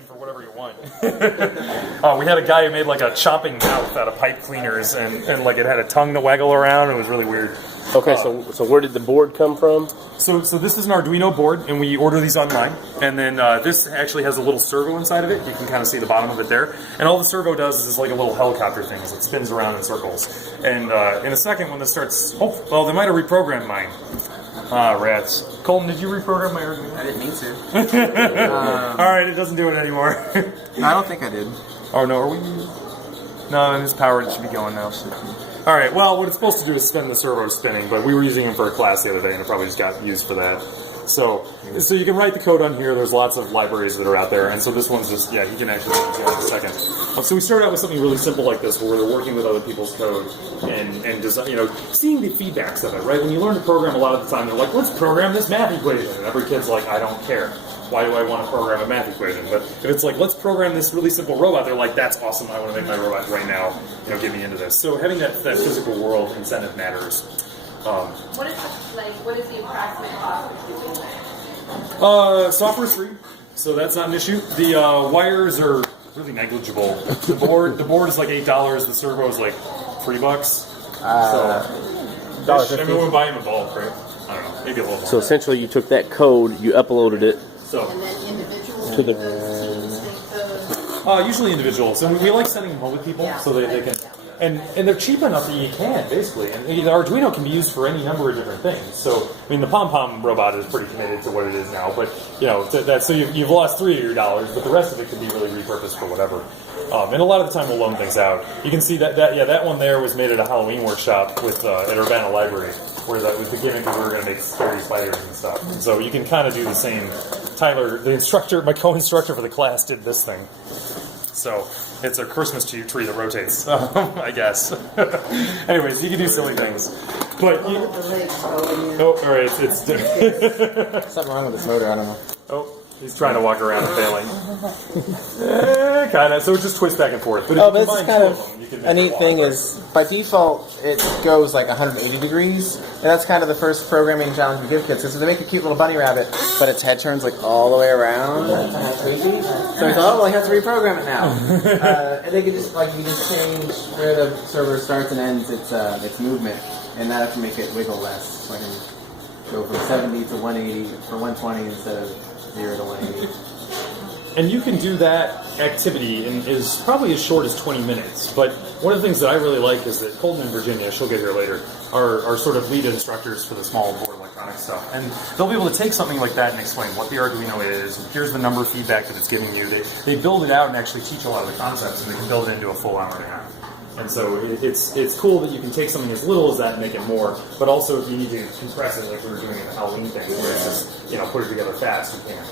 in for whatever you want. We had a guy who made like a chopping mouth out of pipe cleaners, and like it had a tongue to waggle around. It was really weird. Okay, so where did the board come from? So this is an Arduino board, and we order these online. And then this actually has a little servo inside of it. You can kind of see the bottom of it there. And all the servo does is like a little helicopter thing, as it spins around in circles. And in a second, when this starts, well, they might have reprogrammed mine. Ah, rats. Colton, did you reprogram my Arduino? I didn't mean to. All right, it doesn't do it anymore. I don't think I did. Oh no, are we? No, it's powered. It should be going now. All right. Well, what it's supposed to do is spin the servo spinning, but we were using them for a class the other day, and it probably just got used for that. So you can write the code on here. There's lots of libraries that are out there, and so this one's just you can actually see it in a second. So we started out with something really simple like this, where they're working with other people's code and design, seeing the feedbacks of it. Right? When you learn to program, a lot of the time they're like, let's program this math equation, and every kid's like, I don't care. Why do I want to program a math equation? But if it's like, let's program this really simple robot, they're like, that's awesome, I want to make my robot right now, get me into this. So having that physical world incentive matters. What is the approximate cost of doing that? Software's free, so that's not an issue. The wires are really negligible. The board is like $8, the servo is like $3. So, we'll buy them in bulk, right? I don't know, maybe a little more. So essentially you took that code, you uploaded it. So, And then individual to the usually individual. So we like sending them home with people so they can, and they're cheap enough that you can basically. And the Arduino can be used for any number of different things. So I mean, the Pom Pom robot is pretty committed to what it is now, but so you've lost $3 of your dollars, but the rest of it can be really repurposed for whatever. And a lot of the time we'll loan things out. You can see that one there was made at a Halloween workshop with at Urbana Library, where that was the gimmick that we were going to make scary spiders and stuff. And so you can kind of do the same. Tyler, the instructor, my co-instructor for the class, did this thing. So it's a Christmas tree that rotates, I guess. Anyways, you can do silly things. But all right, it's Something wrong with this motor, I don't know. Oh, he's trying to walk around and failing. Kind of. So it just twists back and forth. But But this is kind of a neat thing is, by default, it goes like 180 degrees, and that's kind of the first programming challenge we give kids. So they make a cute little bunny rabbit, but its head turns like all the way around. That's kind of creepy. So we thought, I have to reprogram it now. And they can just you just change where the server starts and ends its movement, and that'll make it wiggle less. So I can go from 70 to 180 for 120 instead of 0 to 180. And you can do that activity in is probably as short as 20 minutes. But one of the things that I really like is that Colton and Virginia, she'll get here later, are sort of lead instructors for the small board electronic stuff. And they'll be able to take something like that and explain what the Arduino is. Here's the number of feedback that it's giving you. They build it out and actually teach a lot of the concepts, and they can build it into a full hour and a half. And so it's cool that you can take something as little as that and make it more, but also if you need to compress it like we were doing in the Halloween thing, where it's just, put it together fast, you can.